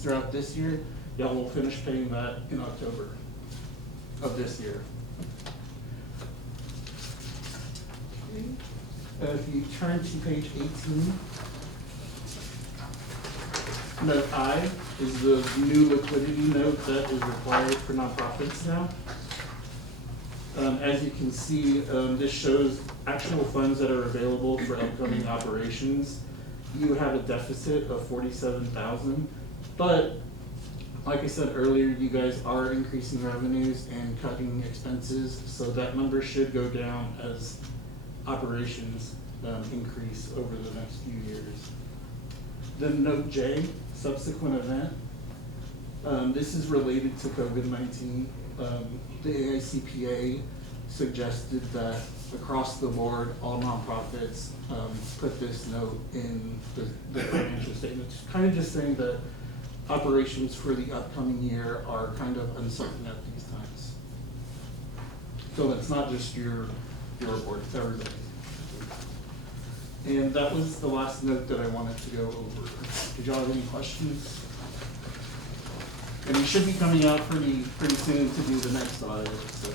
throughout this year, y'all will finish paying that in October of this year. If you turn to page 18, note I is the new liquidity note that is required for nonprofits now. As you can see, this shows actual funds that are available for upcoming operations. You have a deficit of $47,000, but like I said earlier, you guys are increasing revenues and cutting expenses, so that number should go down as operations increase over the next few years. Then note J, subsequent event. This is related to COVID-19. The AICPA suggested that across the board, all nonprofits put this note in the financial statements, kind of just saying that operations for the upcoming year are kind of uncertain at these times. So it's not just your report, it's everybody. And that was the last note that I wanted to go over. Did y'all have any questions? And we should be coming out pretty soon to do the next audit, so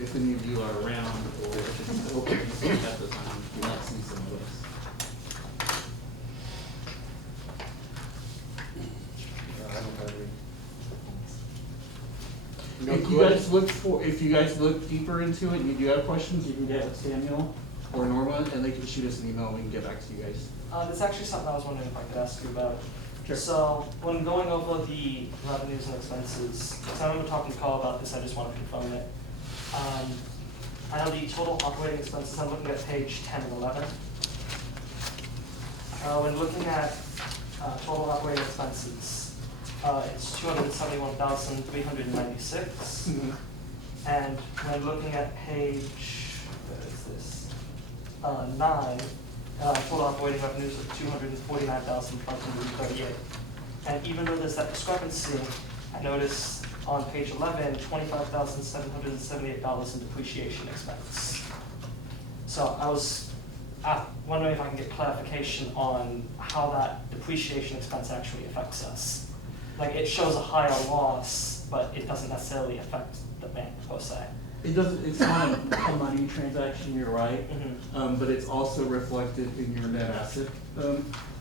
if any of you are around or if it's open at the time, you might see some of this. If you guys look deeper into it and you do have questions, you can get with Samuel or Norma, and they can shoot us an email and we can get back to you guys. There's actually something I was wondering if I could ask you about. Sure. So when going over the revenues and expenses, because I remember talking to Carl about this, I just want to confirm it. I know the total operating expenses, I'm looking at page 10 and 11. When looking at total operating expenses, it's $271,396. Mm-hmm. And when looking at page, where is this? 9, total operating revenues of $249,538. And even though there's that discrepancy, I noticed on page 11, $25,778 in depreciation expense. So I was wondering if I can get clarification on how that depreciation expense actually affects us. Like, it shows a higher loss, but it doesn't necessarily affect the bank per se. It doesn't. It's not a money transaction. You're right, Mm-hmm. but it's also reflected in your net asset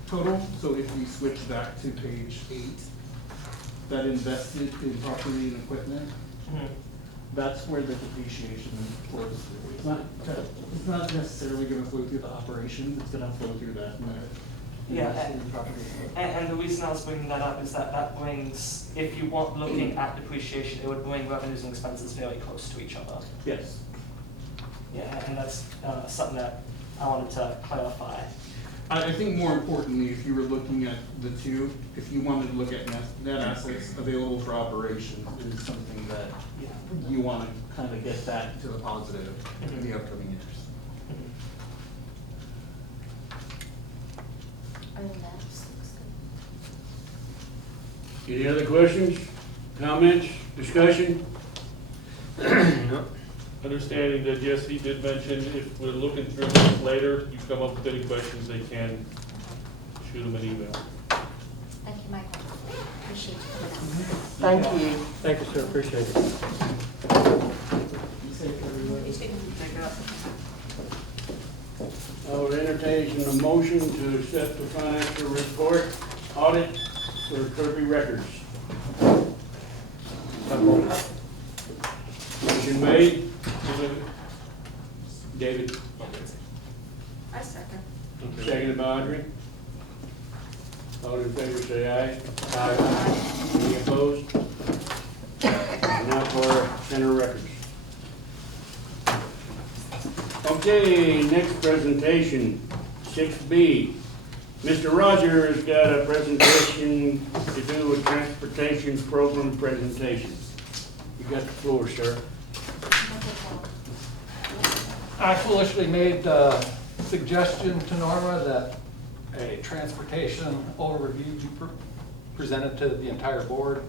total. So if you switch back to page 8, that invested in property and equipment, Mm-hmm. that's where the depreciation flows through. It's not necessarily going to flow through the operations. It's going to flow through that net. Yeah, invested in property and equipment. and the reason I was bringing that up is that brings, if you want looking at depreciation, it would bring revenues and expenses very close to each other. Yes. Yeah, and that's something that I wanted to clarify. I think more importantly, if you were looking at the two, if you wanted to look at net assets available for operations, it is something that Yeah. you want to kind of get that to the positive in the upcoming years. Other than that, it just looks good. Any other questions, comments, discussion? No. Understanding that, yes, he did mention if we're looking through this later, you come up with any questions, they can shoot them an email. Thank you, Michael. Appreciate you coming out. Thank you. Thank you, sir, appreciate it. Be safe, everyone. You too. Take it up. I would entertain a motion to accept the financial report audit for Kirby Records. Motion made. David, I second. seconded by Audrey. All in favor say aye. Aye. Any opposed? Now for Center Records. Okay, next presentation, 6B. Mr. Rogers has got a presentation to do with transportation program presentation. You got the floor, sir. I foolishly made the suggestion to Norma that a transportation overview be presented to the entire board.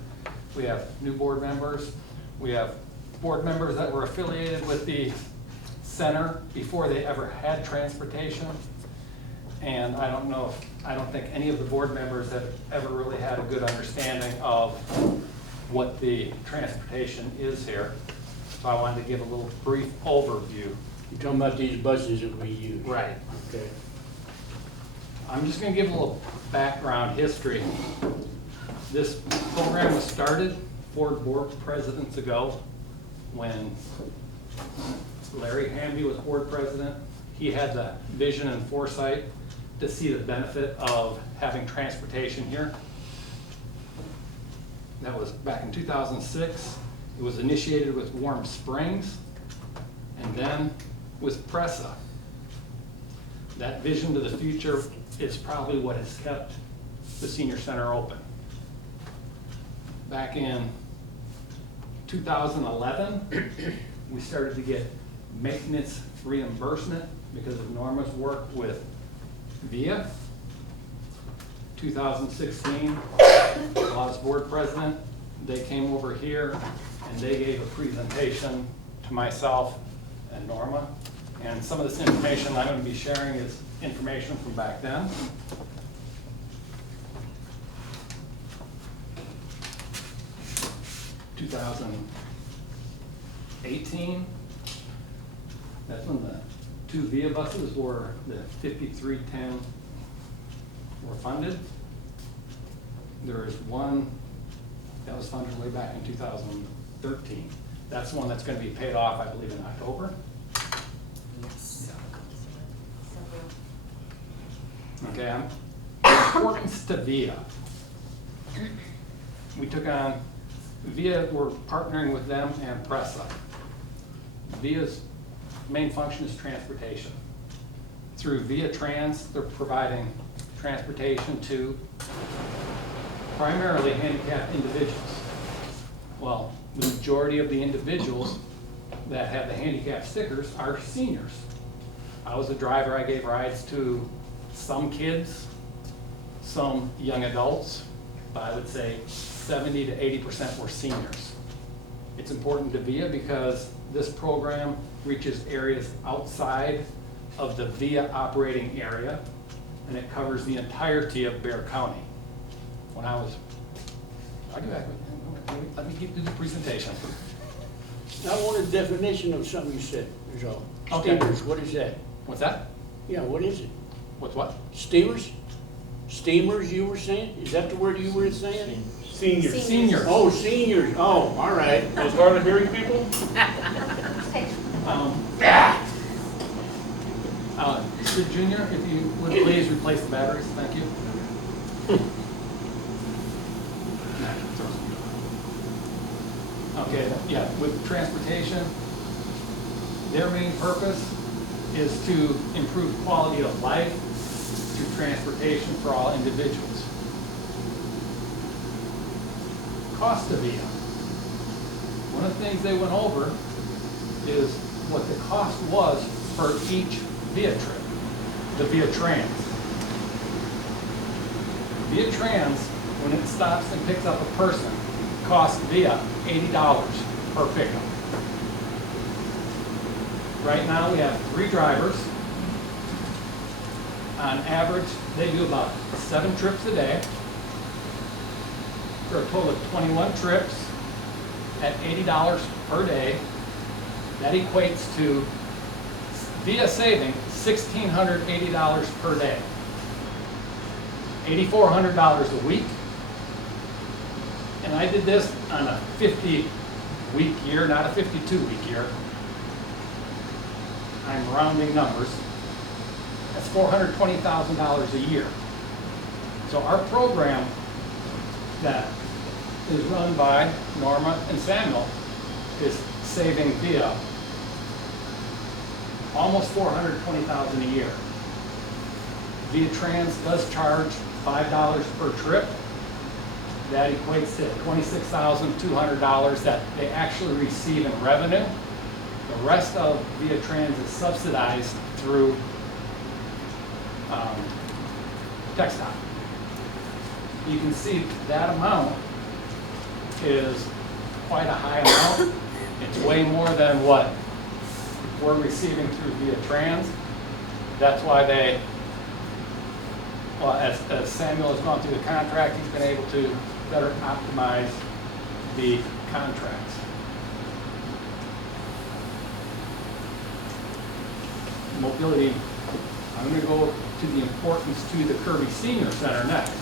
We have new board members. We have board members that were affiliated with the center before they ever had transportation. And I don't think any of the board members have ever really had a good understanding of what the transportation is here. So I wanted to give a little brief overview. You're talking about these buses that we use? Right. Okay. I'm just gonna give a little background history. This program was started 4 board presidents ago when Larry Hamby was board president. He had the vision and foresight to see the benefit of having transportation here. That was back in 2006. It was initiated with Warm Springs and then with Pressa. That vision to the future is probably what has kept the senior center open. Back in 2011, we started to get maintenance reimbursement because of Norma's work with VIA. 2016, Law's board president, they came over here and they gave a presentation to myself and Norma. And some of this information I'm going to be sharing is information from back then. In 2018, that's when the 2 VIA buses were, the 5310 were funded. There is one that was funded way back in 2013. That's the one that's going to be paid off, I believe, in October. Yes. Okay, importance to VIA. We took on, VIA, we're partnering with them and Pressa. VIA's main function is transportation. Through VIA Trans, they're providing transportation to primarily handicapped individuals. Well, the majority of the individuals that have the handicap stickers are seniors. I was a driver, I gave rides to some kids, some young adults, but I would say 70 to 80% were seniors. It's important to VIA because this program reaches areas outside of the VIA operating area, and it covers the entirety of Bear County. When I was, let me get to the presentation. I want a definition of something you said, is all. Okay. Steamers, what is that? What's that? Yeah, what is it? What's what? Steamers? Steamers, you were saying? Is that the word you were saying? Seniors. Seniors. Oh, seniors, oh, all right. Those hard of hearing people? Okay. Mr. Junior, if you would please replace the batteries, thank you. Okay, yeah, with transportation, their main purpose is to improve quality of life through transportation for all individuals. Cost of VIA. One of the things they went over is what the cost was for each VIA trip, the VIA Trans. VIA Trans, when it stops and picks up a person, costs VIA $80 per pickup. Right now we have 3 drivers. On average, they do about 7 trips a day for a total of 21 trips at $80 per day. That equates to VIA saving $1,680 per day. $8,400 a week. And I did this on a 50-week year, not a 52-week year. I'm rounding numbers. That's $420,000 a year. So our program that is run by Norma and Samuel is saving VIA almost $420,000 a year. VIA Trans does charge $5 per trip. That equates to $26,200 that they actually receive in revenue. The rest of VIA Trans is subsidized through TxDOT. You can see that amount is quite a high amount. It's way more than what we're receiving through VIA Trans. That's why they well, as Samuel has gone through the contract, he's been able to better optimize the contracts. Mobility, I'm gonna go to the importance to the Kirby Senior Center next.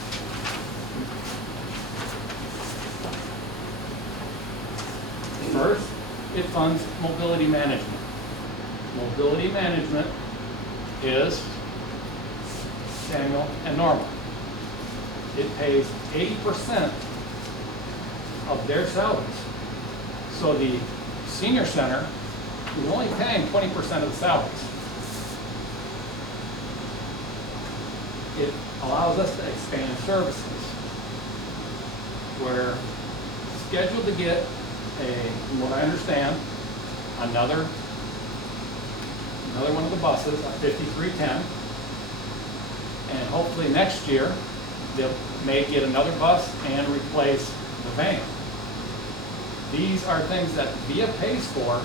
First, it funds mobility management. Mobility management is Samuel and Norma. It pays 80% of their salaries. So the senior center is only paying 20% of the salaries. It allows us to expand services. We're scheduled to get from what I understand, another one of the buses, a 5310, and hopefully next year they may get another bus and replace the van. These are things that VIA pays for,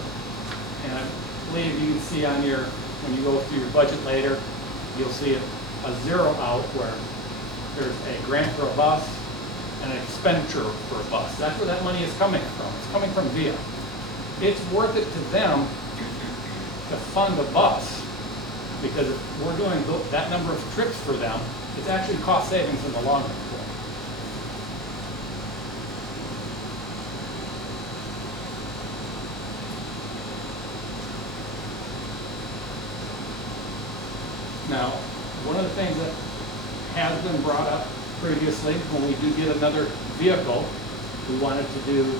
and I believe you can see on when you go through your budget later, you'll see a zero out where there's a grant for a bus and an expenditure for a bus. That's where that money is coming from. It's coming from VIA. It's worth it to them to fund a bus, because if we're doing that number of trips for them, it's actually cost savings in the long run for them. Now, one of the things that has been brought up previously, when we do get another vehicle, we wanted to do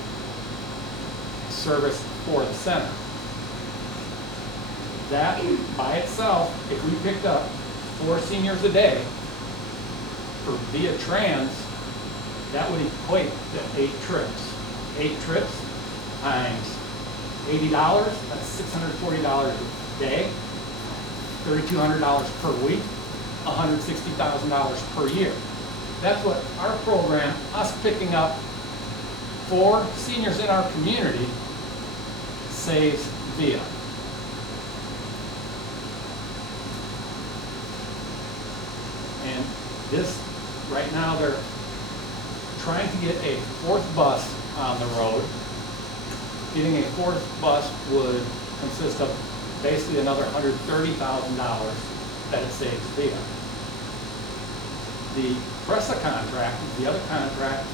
service for the center. That by itself, if we picked up 4 seniors a day for VIA Trans, that would equate to 8 trips. 8 trips times $80, that's $640 a day, $3,200 per week, $160,000 per year. That's what our program, us picking up 4 seniors in our community, saves VIA. And this, right now, they're trying to get a 4th bus on the road. Getting a 4th bus would consist of basically another $130,000 that it saves VIA. The PRESA contract is the other contract